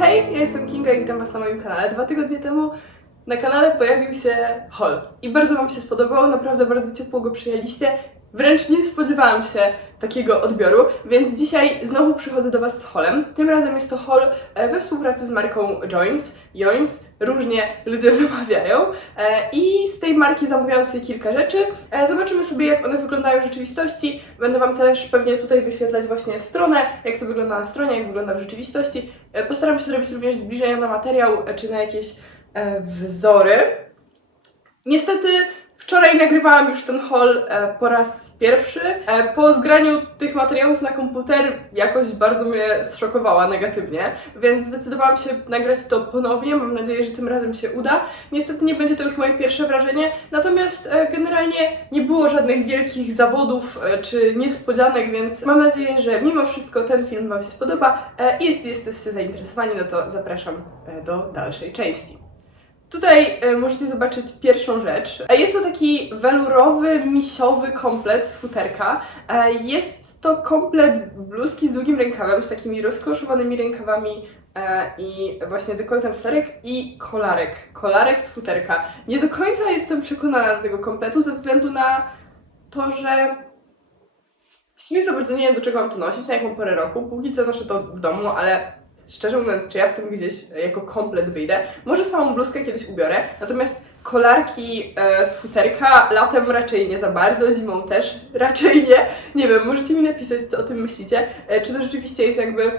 Hej, ja jestem Kinga i witam Was na moim kanale. Dwa tygodnie temu na kanale pojawił się haul i bardzo Wam się spodobał, naprawdę bardzo ciepło go przyjęliście. Wręcz nie spodziewałam się takiego odbioru, więc dzisiaj znowu przychodzę do Was z haulem. Tym razem jest to haul e, we współpracy z marką Joins. Joins, różnie ludzie wymawiają. E, I z tej marki zamówiłam sobie kilka rzeczy. E, Zobaczymy sobie, jak one wyglądają w rzeczywistości. Będę Wam też pewnie tutaj wyświetlać właśnie stronę, jak to wygląda na stronie, jak wygląda w rzeczywistości. E, Postaram się zrobić również zbliżenia na materiał, czy na jakieś wzory. Niestety wczoraj nagrywałam już ten haul e, po raz pierwszy. E, po zgraniu tych materiałów na komputer jakoś bardzo mnie zszokowała negatywnie, więc zdecydowałam się nagrać to ponownie. Mam nadzieję, że tym razem się uda. Niestety nie będzie to już moje pierwsze wrażenie, natomiast e, generalnie nie było żadnych wielkich zawodów czy niespodzianek, więc mam nadzieję, że mimo wszystko ten film Wam się spodoba. I jeśli jesteście zainteresowani, no to zapraszam do dalszej części. Tutaj e, możecie zobaczyć pierwszą rzecz. E, Jest to taki welurowy, misiowy komplet z futerka. E, Jest to komplet bluzki z długim rękawem, z takimi rozkoszowanymi rękawami i właśnie dekoltem serek i kolarek. Kolarek z futerka. Nie do końca jestem przekonana do tego kompletu ze względu na to, że właściwie za bardzo nie wiem do czego mam to nosić, na jaką porę roku. Póki co noszę to w domu, ale szczerze mówiąc, czy ja w tym gdzieś e, jako komplet wyjdę. Może samą bluzkę kiedyś ubiorę, natomiast kolarki e, z futerka latem raczej nie za bardzo, zimą też raczej nie. Nie wiem, możecie mi napisać, co o tym myślicie. E, czy to rzeczywiście jest jakby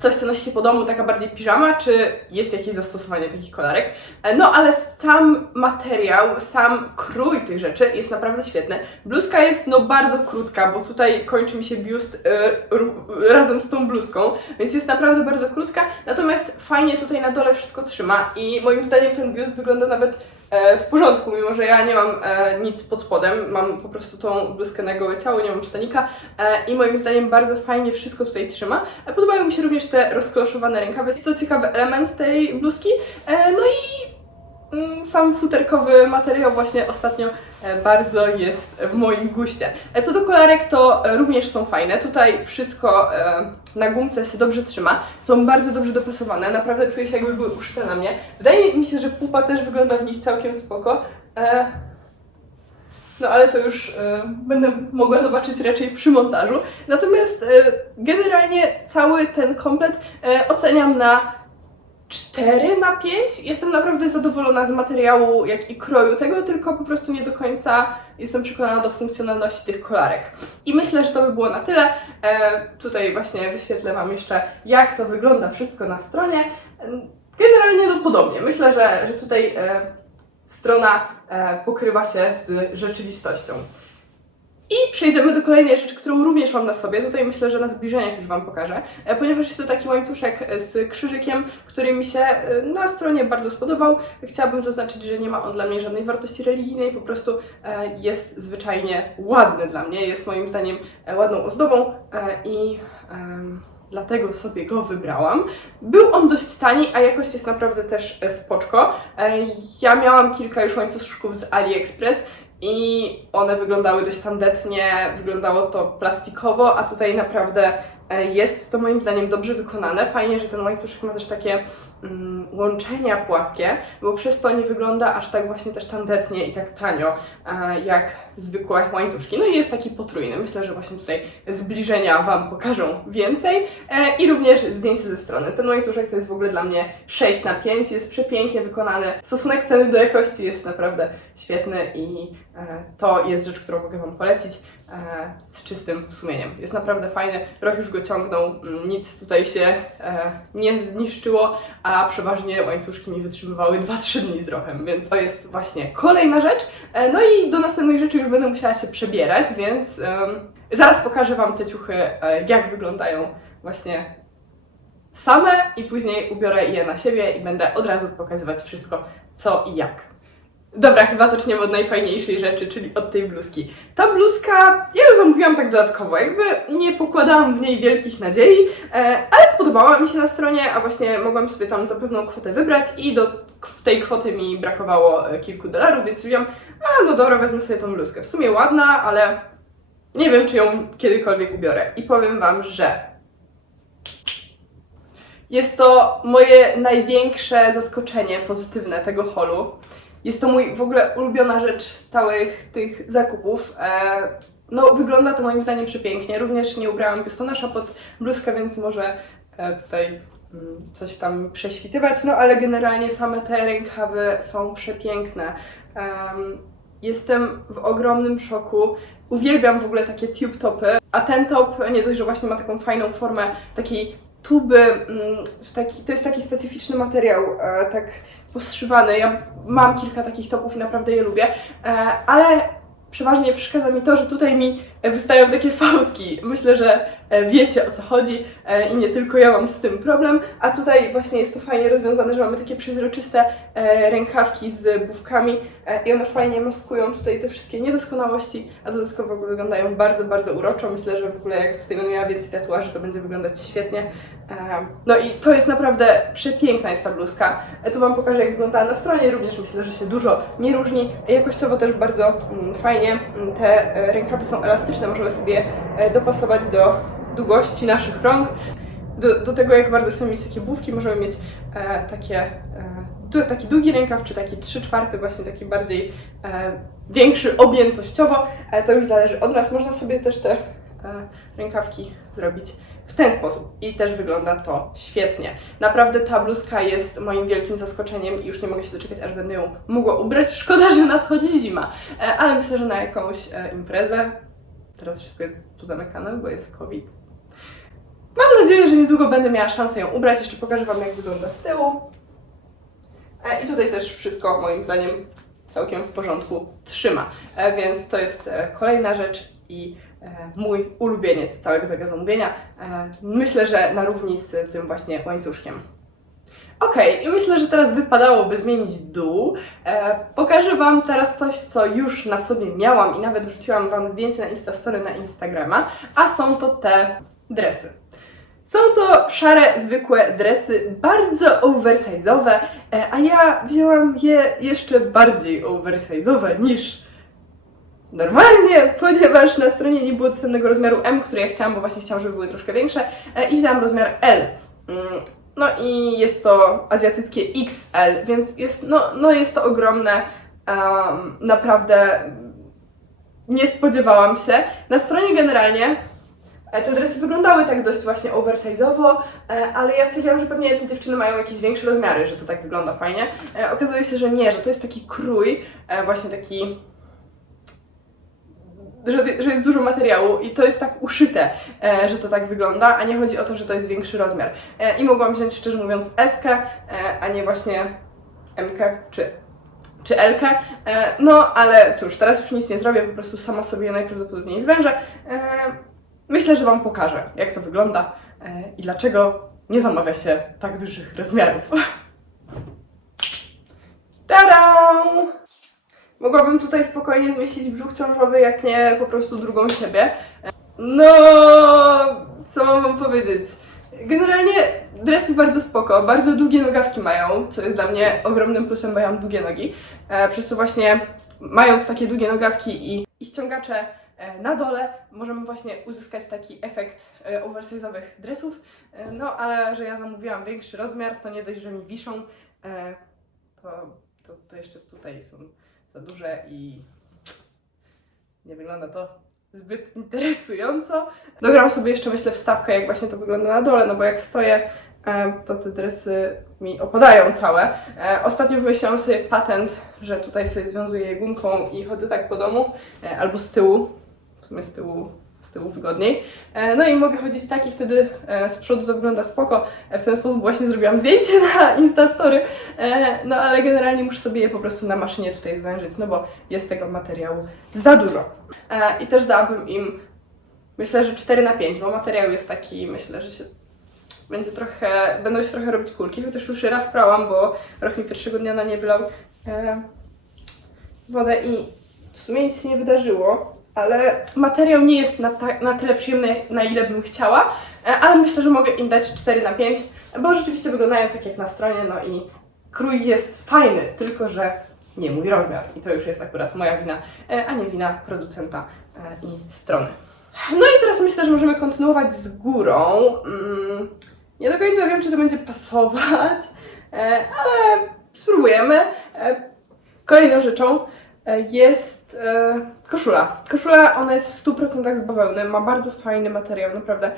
coś, co nosi się po domu, taka bardziej piżama, czy jest jakieś zastosowanie takich kolarek. E, No ale sam materiał, sam krój tych rzeczy jest naprawdę świetny. Bluzka jest no bardzo krótka, bo tutaj kończy mi się biust e, razem z tą bluzką, więc jest naprawdę bardzo krótka, natomiast fajnie tutaj na dole wszystko trzyma i moim zdaniem ten biust wygląda nawet w porządku, mimo że ja nie mam e, nic pod spodem, mam po prostu tą bluzkę na gołe ciało, nie mam sztanika e, i moim zdaniem bardzo fajnie wszystko tutaj trzyma. E, Podobają mi się również te rozkloszowane rękawy, jest to ciekawy element tej bluzki, e, no i sam futerkowy materiał właśnie ostatnio e, bardzo jest w moim guście. E, Co do kolarek, to e, również są fajne. Tutaj wszystko na gumce się dobrze trzyma. Są bardzo dobrze dopasowane. Naprawdę czuję się jakby były uszyte na mnie. Wydaje mi się, że pupa też wygląda w nich całkiem spoko. No ale to już będę mogła zobaczyć raczej przy montażu. Natomiast generalnie cały ten komplet oceniam na 4 na 5. Jestem naprawdę zadowolona z materiału, jak i kroju tego, tylko po prostu nie do końca jestem przekonana do funkcjonalności tych kolarek. I myślę, że to by było na tyle. E, tutaj właśnie wyświetlę Wam jeszcze, jak to wygląda wszystko na stronie. Generalnie no podobnie. Myślę, że, że tutaj e, strona e, pokrywa się z rzeczywistością. I przejdziemy do kolejnej rzeczy, którą również mam na sobie. Tutaj myślę, że na zbliżeniach już Wam pokażę, e, ponieważ jest to taki łańcuszek e, z krzyżykiem, który mi się e, na stronie bardzo spodobał. Chciałabym zaznaczyć, że nie ma on dla mnie żadnej wartości religijnej, po prostu jest zwyczajnie ładny dla mnie. Jest moim zdaniem ładną ozdobą i dlatego sobie go wybrałam. Był on dość tani, a jakość jest naprawdę też spoczko. Ja miałam kilka już łańcuszków z AliExpress i one wyglądały dość tandetnie, wyglądało to plastikowo, a tutaj naprawdę jest to moim zdaniem dobrze wykonane. Fajnie, że ten łańcuszek ma też takie mm, łączenia płaskie, bo przez to nie wygląda aż tak właśnie też tandetnie i tak tanio, e, jak zwykłe łańcuszki. No i jest taki potrójny. Myślę, że właśnie tutaj zbliżenia Wam pokażą więcej e, i również zdjęcie ze strony. Ten łańcuszek to jest w ogóle dla mnie 6 na 5, jest przepięknie wykonany. Stosunek ceny do jakości jest naprawdę świetny i e, to jest rzecz, którą mogę Wam polecić e, z czystym sumieniem. Jest naprawdę fajny, Roch już go ciągnął, mm, nic tutaj się e, nie zniszczyło, a przeważnie łańcuszki mi wytrzymywały 2-3 dni z Rochem, więc to jest właśnie kolejna rzecz. E, no i do następnej rzeczy już będę musiała się przebierać, więc zaraz pokażę Wam te ciuchy, e, jak wyglądają właśnie same i później ubiorę je na siebie i będę od razu pokazywać wszystko, co i jak. Dobra, chyba zaczniemy od najfajniejszej rzeczy, czyli od tej bluzki. Ta bluzka, ja ją zamówiłam tak dodatkowo, jakby nie pokładałam w niej wielkich nadziei, e, ale spodobała mi się na stronie, a właśnie mogłam sobie tam za pewną kwotę wybrać i do tej kwoty mi brakowało e, kilku dolarów, więc mówiłam, a no dobra, wezmę sobie tą bluzkę. W sumie ładna, ale nie wiem, czy ją kiedykolwiek ubiorę. I powiem Wam, że Jest to moje największe zaskoczenie pozytywne tego holu. Jest to mój w ogóle ulubiona rzecz z całych tych zakupów. E, no, wygląda to moim zdaniem przepięknie. Również nie ubrałam biustonosza pod bluzkę, więc może e, tutaj mm, coś tam prześwitywać. No, ale generalnie same te rękawy są przepiękne. Em, jestem w ogromnym szoku. Uwielbiam w ogóle takie tube topy, a ten top nie dość, że właśnie ma taką fajną formę takiej tuby, mm, taki, to jest taki specyficzny materiał, e, tak postrzywany. Ja mam kilka takich topów i naprawdę je lubię, e, ale przeważnie przeszkadza mi to, że tutaj mi wystają takie fałdki. Myślę, że e, wiecie o co chodzi e, i nie tylko ja mam z tym problem, a tutaj właśnie jest to fajnie rozwiązane, że mamy takie przezroczyste e, rękawki z bufkami e, i one fajnie maskują tutaj te wszystkie niedoskonałości, a dodatkowo wyglądają bardzo, bardzo uroczo. Myślę, że w ogóle jak tutaj będę miała więcej tatuaży, to będzie wyglądać świetnie. E, No i to jest naprawdę przepiękna jest ta bluzka. E, Tu Wam pokażę jak wygląda na stronie, również myślę, że się dużo nie różni. Jakościowo też bardzo mm, fajnie. Mm, Te e, rękawy są elastyczne, możemy sobie e, dopasować do długości naszych rąk. Do, do tego, jak bardzo chcemy mieć takie bufki, możemy mieć e, takie, e, taki długi rękaw, czy taki 3 czwarty, właśnie taki bardziej e, większy objętościowo. E, to już zależy od nas. Można sobie też te e, rękawki zrobić w ten sposób i też wygląda to świetnie. Naprawdę ta bluzka jest moim wielkim zaskoczeniem i już nie mogę się doczekać, aż będę ją mogła ubrać. Szkoda, że nadchodzi zima, e, ale myślę, że na jakąś e, imprezę. Teraz wszystko jest pozamykane, bo jest COVID. Mam nadzieję, że niedługo będę miała szansę ją ubrać. Jeszcze pokażę Wam, jak wygląda z tyłu. E, I tutaj też wszystko moim zdaniem całkiem w porządku trzyma. E, Więc to jest e, kolejna rzecz i mój ulubieniec całego tego zamówienia. Myślę, że na równi z tym właśnie łańcuszkiem. Okej, i myślę, że teraz wypadałoby zmienić dół. E, pokażę Wam teraz coś, co już na sobie miałam i nawet wrzuciłam Wam zdjęcie na Instastory na Instagrama, a są to te dresy. Są to szare, zwykłe dresy, bardzo oversize'owe, e, a ja wzięłam je jeszcze bardziej oversize'owe niż normalnie, ponieważ na stronie nie było dostępnego rozmiaru M, który ja chciałam, bo właśnie chciałam, żeby były troszkę większe e, i wzięłam rozmiar L. No i jest to azjatyckie XL, więc jest, no, no jest to ogromne, em, naprawdę nie spodziewałam się. Na stronie generalnie E, Te dresy wyglądały tak dość właśnie oversize'owo, e, ale ja stwierdziłam, że pewnie te dziewczyny mają jakieś większe rozmiary, że to tak wygląda fajnie. E, Okazuje się, że nie, że to jest taki krój, właśnie taki że, że jest dużo materiału i to jest tak uszyte, e, że to tak wygląda, a nie chodzi o to, że to jest większy rozmiar. E, I mogłam wziąć szczerze mówiąc S, e, a nie właśnie M czy czy Elkę. E, no, ale cóż, teraz już nic nie zrobię, po prostu sama sobie najprawdopodobniej zwężę. E, myślę, że Wam pokażę, jak to wygląda e, i dlaczego nie zamawia się tak dużych rozmiarów. Tada! Mogłabym tutaj spokojnie zmieścić brzuch ciążowy, jak nie po prostu drugą siebie. No, co mam Wam powiedzieć? Generalnie dresy bardzo spoko, bardzo długie nogawki mają, co jest dla mnie ogromnym plusem, bo ja mam długie nogi. E, przez co właśnie mając takie długie nogawki i, i ściągacze e, na dole, możemy właśnie uzyskać taki efekt e, oversize'owych dresów. E, no, ale że ja zamówiłam większy rozmiar, to nie dość, że mi wiszą, e, to, to, to jeszcze tutaj są za duże i nie wygląda to zbyt interesująco. Dogram sobie jeszcze, myślę, wstawkę, jak właśnie to wygląda na dole, no bo jak stoję, to te dresy mi opadają całe. E, Ostatnio wymyśliłam sobie patent, że tutaj sobie związuję gumką i chodzę tak po domu, e, albo z tyłu, w sumie z tyłu, tyłu wygodniej. E, No i mogę chodzić tak i wtedy e, z przodu to wygląda spoko. E, W ten sposób właśnie zrobiłam zdjęcie na Instastory, no ale generalnie muszę sobie je po prostu na maszynie tutaj zwężyć, no bo jest tego materiału za dużo. I też dałabym im, myślę, że 4 na 5, bo materiał jest taki, myślę, że się będzie trochę, będą się trochę robić kulki, chociaż już raz prałam, bo rok mi pierwszego dnia na nie wylał wodę i w sumie nic się nie wydarzyło, ale materiał nie jest na, ta, na tyle przyjemny, na ile bym chciała, e, ale myślę, że mogę im dać 4 na 5, bo rzeczywiście wyglądają tak jak na stronie, no i krój jest fajny, tylko że nie mój rozmiar i to już jest akurat moja wina, e, a nie wina producenta e, i strony. No i teraz myślę, że możemy kontynuować z górą. Mm, Nie do końca wiem, czy to będzie pasować, ale spróbujemy. Kolejną rzeczą jest koszula. Koszula, ona jest w 100% z bawełny, ma bardzo fajny materiał, naprawdę.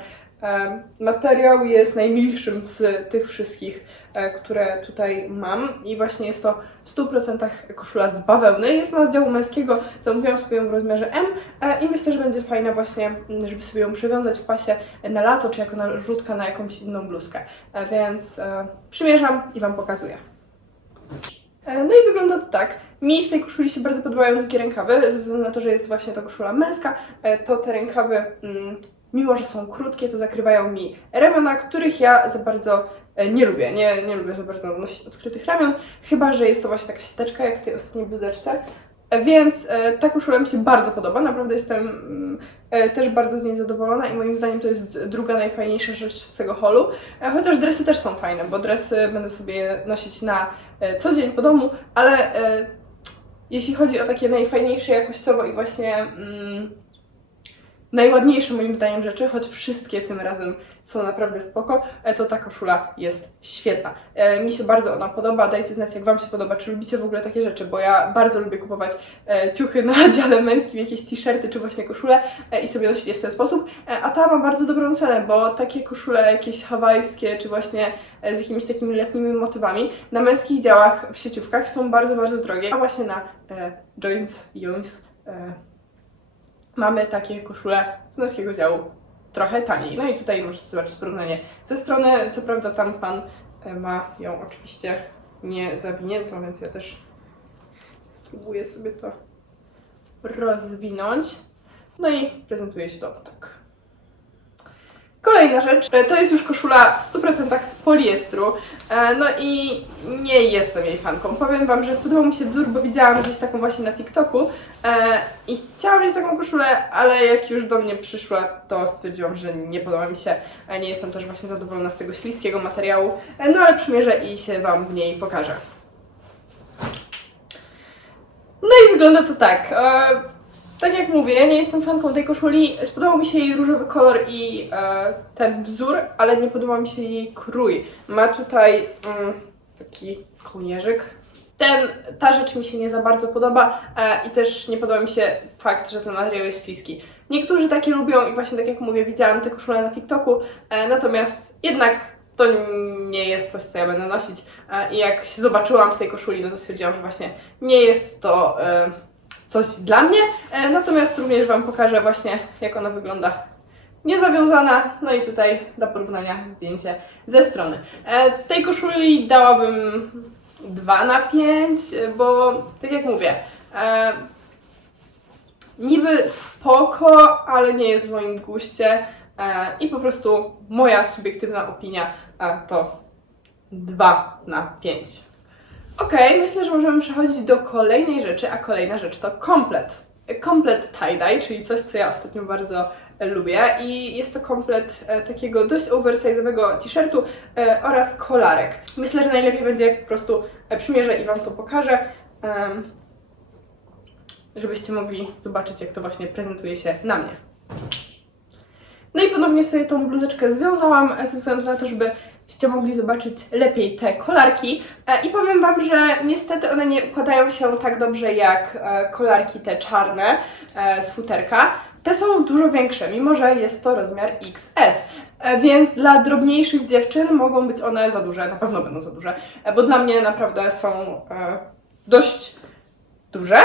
Materiał jest najmilszym z tych wszystkich, e, które tutaj mam i właśnie jest to w 100% koszula z bawełny. Jest ona z działu męskiego, zamówiłam sobie ją w rozmiarze M e, i myślę, że będzie fajna właśnie, m, żeby sobie ją przywiązać w pasie na lato, czy jako narzutka na jakąś inną bluzkę. E, Więc przymierzam i Wam pokazuję. No i wygląda to tak. Mi w tej koszuli się bardzo podobają długie rękawy, ze względu na to, że jest właśnie to koszula męska, e, to te rękawy, mm, mimo że są krótkie, to zakrywają mi ramiona, których ja za bardzo e, nie lubię. Nie, nie lubię za bardzo nosić odkrytych ramion, chyba że jest to właśnie taka siateczka, jak w tej ostatniej bluzeczce. E, Więc ta koszula mi się bardzo podoba, naprawdę jestem mm, też bardzo z niej zadowolona i moim zdaniem to jest druga najfajniejsza rzecz z tego holu. Chociaż dresy też są fajne, bo dresy będę sobie nosić na co dzień po domu, ale jeśli chodzi o takie najfajniejsze jakościowo i właśnie mm, najładniejsze moim zdaniem rzeczy, choć wszystkie tym razem są naprawdę spoko, e, to ta koszula jest świetna. E, mi się bardzo ona podoba, dajcie znać jak Wam się podoba, czy lubicie w ogóle takie rzeczy, bo ja bardzo lubię kupować e, ciuchy na dziale męskim, jakieś t-shirty czy właśnie koszule i sobie nosić je w ten sposób, a ta ma bardzo dobrą cenę, bo takie koszule jakieś hawajskie, czy właśnie z jakimiś takimi letnimi motywami na męskich działach w sieciówkach są bardzo, bardzo drogie, a właśnie na e, joints, joints e, mamy takie koszule z męskiego działu trochę taniej. No i tutaj możecie zobaczyć porównanie ze strony. Co prawda tam pan e, ma ją oczywiście nie zawiniętą, więc ja też spróbuję sobie to rozwinąć. No i prezentuje się to tak. Kolejna rzecz, e, to jest już koszula w 100% z poliestru, e, no i nie jestem jej fanką. Powiem Wam, że spodobał mi się wzór, bo widziałam gdzieś taką właśnie na TikToku e, i chciałam mieć taką koszulę, ale jak już do mnie przyszła, to stwierdziłam, że nie podoba mi się. Nie jestem też właśnie zadowolona z tego śliskiego materiału, no ale przymierzę i się Wam w niej pokażę. No i wygląda to tak. Tak jak mówię, ja nie jestem fanką tej koszuli. Spodobał mi się jej różowy kolor i e, ten wzór, ale nie podoba mi się jej krój. Ma tutaj mm, taki kołnierzyk. Ten, ta rzecz mi się nie za bardzo podoba e, i też nie podoba mi się fakt, że ten materiał jest śliski. Niektórzy takie lubią i właśnie tak jak mówię, widziałam te koszule na TikToku, e, natomiast jednak to nie jest coś, co ja będę nosić. E, I jak się zobaczyłam w tej koszuli, no to stwierdziłam, że właśnie nie jest to e, coś dla mnie. E, natomiast również Wam pokażę właśnie, jak ona wygląda niezawiązana. No i tutaj do porównania zdjęcie ze strony. E, tej koszuli dałabym 2 na 5, bo tak jak mówię, e, niby spoko, ale nie jest w moim guście e, i po prostu moja subiektywna opinia e, to 2 na 5. Okej, myślę, że możemy przechodzić do kolejnej rzeczy, a kolejna rzecz to komplet. Komplet tie-dye, czyli coś, co ja ostatnio bardzo e, lubię i jest to komplet e, takiego dość oversize'owego t-shirtu e, oraz kolarek. Myślę, że najlepiej będzie jak po prostu przymierzę i Wam to pokażę, żebyście mogli zobaczyć, jak to właśnie prezentuje się na mnie. No i ponownie sobie tą bluzeczkę związałam ze względu na to, żebyście mogli zobaczyć lepiej te kolarki. E, I powiem Wam, że niestety one nie układają się tak dobrze jak e, kolarki te czarne e, z futerka. Te są dużo większe, mimo że jest to rozmiar XS. Więc dla drobniejszych dziewczyn mogą być one za duże, na pewno będą za duże, bo dla mnie naprawdę są dość duże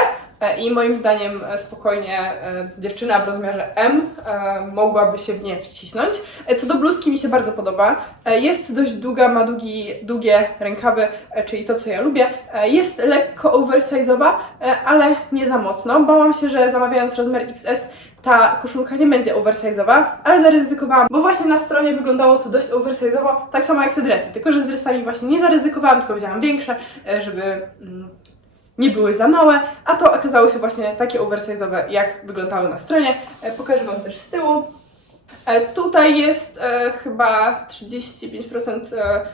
i moim zdaniem e, spokojnie e, dziewczyna w rozmiarze M e, mogłaby się w nie wcisnąć. E, Co do bluzki mi się bardzo podoba. E, Jest dość długa, ma długi, długie rękawy, e, czyli to co ja lubię. E, Jest lekko oversize'owa, e, ale nie za mocno. Bałam się, że zamawiając rozmiar XS ta koszulka nie będzie oversize'owa, ale zaryzykowałam, bo właśnie na stronie wyglądało to dość oversize'owo, tak samo jak te dresy, tylko że z dresami właśnie nie zaryzykowałam, tylko wzięłam większe, e, żeby mm, nie były za małe, a to okazało się właśnie takie oversize'owe, jak wyglądały na stronie. E, Pokażę Wam też z tyłu. E, Tutaj jest e, chyba 35% e, em,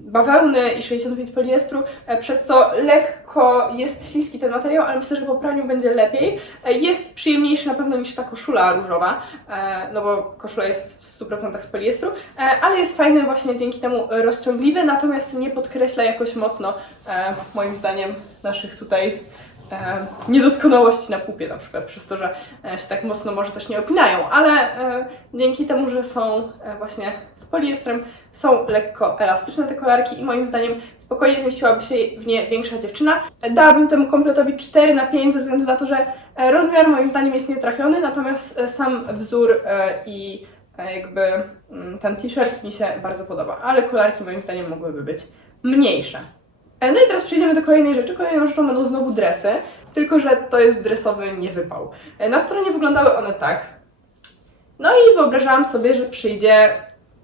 bawełny i 65 poliestru, e, przez co lekko jest śliski ten materiał, ale myślę, że po praniu będzie lepiej. E, Jest przyjemniejszy na pewno niż ta koszula różowa, e, no bo koszula jest w 100% z poliestru, ale jest fajny właśnie dzięki temu rozciągliwy, natomiast nie podkreśla jakoś mocno, moim zdaniem, naszych tutaj niedoskonałości na pupie na przykład, przez to, że się tak mocno może też nie opinają, ale dzięki temu, że są właśnie z poliestrem, są lekko elastyczne te kolarki i moim zdaniem spokojnie zmieściłaby się w nie większa dziewczyna. Dałabym temu kompletowi 4 na 5 ze względu na to, że e, rozmiar moim zdaniem jest nietrafiony, natomiast e, sam wzór e, i jakby mm, ten t-shirt mi się bardzo podoba, ale kolarki moim zdaniem mogłyby być mniejsze. No i teraz przejdziemy do kolejnej rzeczy. Kolejną rzeczą będą znowu dresy, tylko że to jest dresowy niewypał. Na stronie wyglądały one tak. No i wyobrażałam sobie, że przyjdzie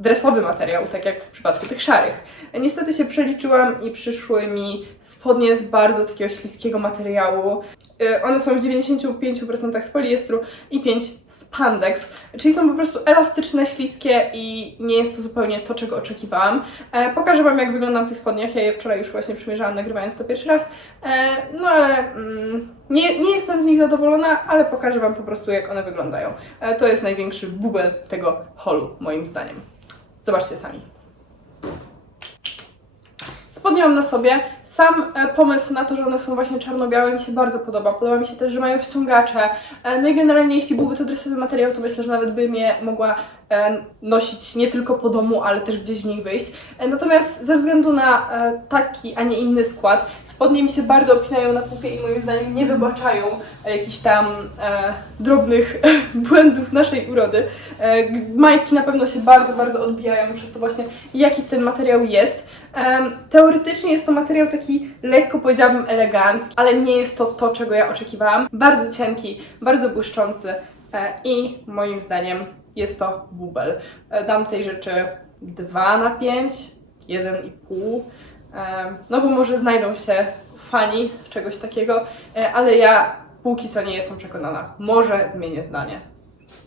dresowy materiał, tak jak w przypadku tych szarych. Niestety się przeliczyłam i przyszły mi spodnie z bardzo takiego śliskiego materiału. E, One są w 95% z poliestru i 5 spandex, czyli są po prostu elastyczne, śliskie i nie jest to zupełnie to, czego oczekiwałam. E, pokażę Wam, jak wyglądam w tych spodniach. Ja je wczoraj już właśnie przymierzałam, nagrywając to pierwszy raz. E, no ale mm, nie, nie jestem z nich zadowolona, ale pokażę Wam po prostu, jak one wyglądają. E, to jest największy bubel tego holu, moim zdaniem. Zobaczcie sami. Spodnie mam na sobie. Sam e, pomysł na to, że one są właśnie czarno-białe mi się bardzo podoba. Podoba mi się też, że mają ściągacze. E, no i generalnie jeśli byłby to dresowy materiał, to myślę, że nawet bym je mogła e, nosić nie tylko po domu, ale też gdzieś w nich wyjść. Natomiast ze względu na taki, a nie inny skład, spodnie mi się bardzo opinają na pupie i moim zdaniem nie wybaczają e, jakichś tam e, drobnych błędów naszej urody. E, majtki na pewno się bardzo, bardzo odbijają przez to właśnie, jaki ten materiał jest. Em, teoretycznie jest to materiał taki lekko powiedziałabym elegancki, ale nie jest to to, czego ja oczekiwałam. Bardzo cienki, bardzo błyszczący e, i moim zdaniem jest to bubel. E, dam tej rzeczy 2 na 5, 1,5. No bo może znajdą się fani czegoś takiego, e, ale ja póki co nie jestem przekonana. Może zmienię zdanie.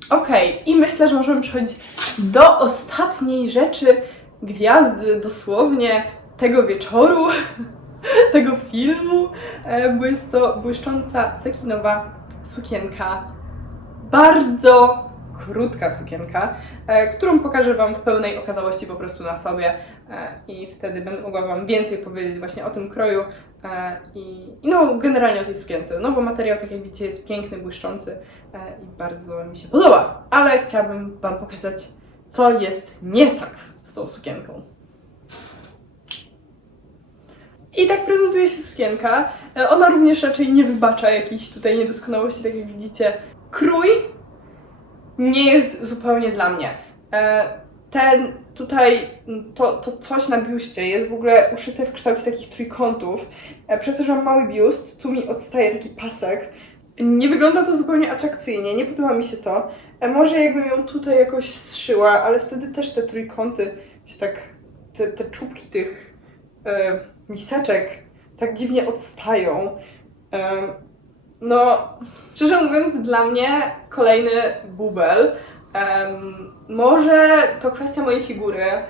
Okej, i myślę, że możemy przechodzić do ostatniej rzeczy, gwiazdy dosłownie tego wieczoru, tego filmu, e, bo jest to błyszcząca cekinowa sukienka. Bardzo krótka sukienka, e, którą pokażę Wam w pełnej okazałości po prostu na sobie e, i wtedy będę mogła Wam więcej powiedzieć właśnie o tym kroju e, i, no generalnie o tej sukience, no bo materiał, tak jak widzicie, jest piękny, błyszczący i bardzo mi się podoba, ale chciałabym Wam pokazać, co jest nie tak z tą sukienką. I tak prezentuje się sukienka. Ona również raczej nie wybacza jakichś tutaj niedoskonałości, tak jak widzicie. Krój nie jest zupełnie dla mnie. E, Ten tutaj, to, to coś na biuście jest w ogóle uszyte w kształcie takich trójkątów. E, Przez to, że mam mały biust, tu mi odstaje taki pasek. Nie wygląda to zupełnie atrakcyjnie, nie podoba mi się to. E, Może jakbym ją tutaj jakoś zszyła, ale wtedy też te trójkąty się tak, te, te czubki tych e, miseczek tak dziwnie odstają. No, szczerze mówiąc, dla mnie kolejny bubel. Em, może to kwestia mojej figury. E,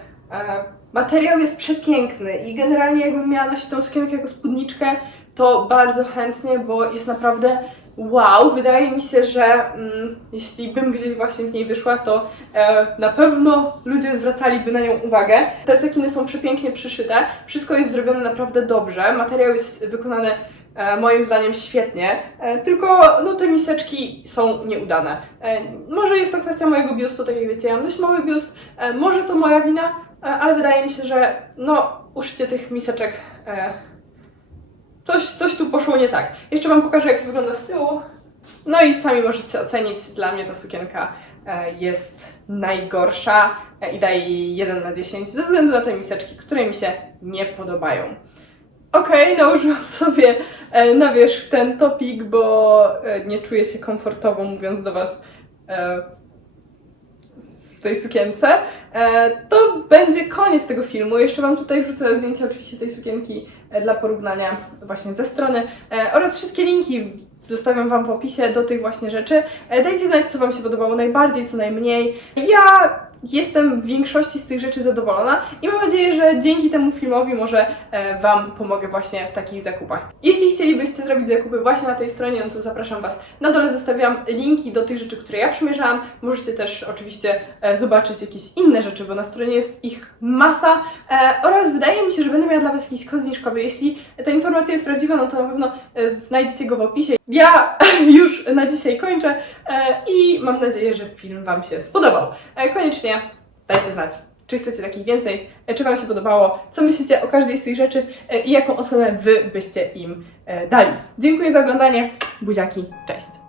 materiał jest przepiękny i generalnie jakbym miała nosić tą sukienkę jako spódniczkę, to bardzo chętnie, bo jest naprawdę wow. Wydaje mi się, że mm, jeśli bym gdzieś właśnie w niej wyszła, to e, na pewno ludzie zwracaliby na nią uwagę. Te cekiny są przepięknie przyszyte, wszystko jest zrobione naprawdę dobrze, materiał jest wykonany moim zdaniem świetnie, e, tylko no, te miseczki są nieudane. E, może jest to kwestia mojego biustu, tak jak wiecie, ja mam dość mały biust, e, może to moja wina, e, ale wydaje mi się, że no, użycie tych miseczek e, coś, coś tu poszło nie tak. Jeszcze Wam pokażę, jak to wygląda z tyłu. No i sami możecie ocenić, dla mnie ta sukienka e, jest najgorsza e, i daję jej 1 na 10 ze względu na te miseczki, które mi się nie podobają. Okej, nałożyłam sobie e, na wierzch ten topik, bo e, nie czuję się komfortowo mówiąc do Was e, w tej sukience. To będzie koniec tego filmu. Jeszcze Wam tutaj wrzucę zdjęcia oczywiście tej sukienki dla porównania właśnie ze strony oraz wszystkie linki zostawiam Wam w opisie do tych właśnie rzeczy. Dajcie znać, co Wam się podobało najbardziej, co najmniej. Ja jestem w większości z tych rzeczy zadowolona i mam nadzieję, że dzięki temu filmowi może e, Wam pomogę właśnie w takich zakupach. Jeśli chcielibyście zrobić zakupy właśnie na tej stronie, no to zapraszam Was. Na dole zostawiam linki do tych rzeczy, które ja przymierzałam. Możecie też oczywiście e, zobaczyć jakieś inne rzeczy, bo na stronie jest ich masa e, oraz wydaje mi się, że będę miała dla Was jakiś kod zniżkowy. Jeśli ta informacja jest prawdziwa, no to na pewno znajdziecie go w opisie. Ja już na dzisiaj kończę e, i mam nadzieję, że film Wam się spodobał. E, koniecznie dajcie znać, czy chcecie takich więcej, e, czy Wam się podobało, co myślicie o każdej z tych rzeczy i jaką ocenę Wy byście im dali. Dziękuję za oglądanie, buziaki, cześć!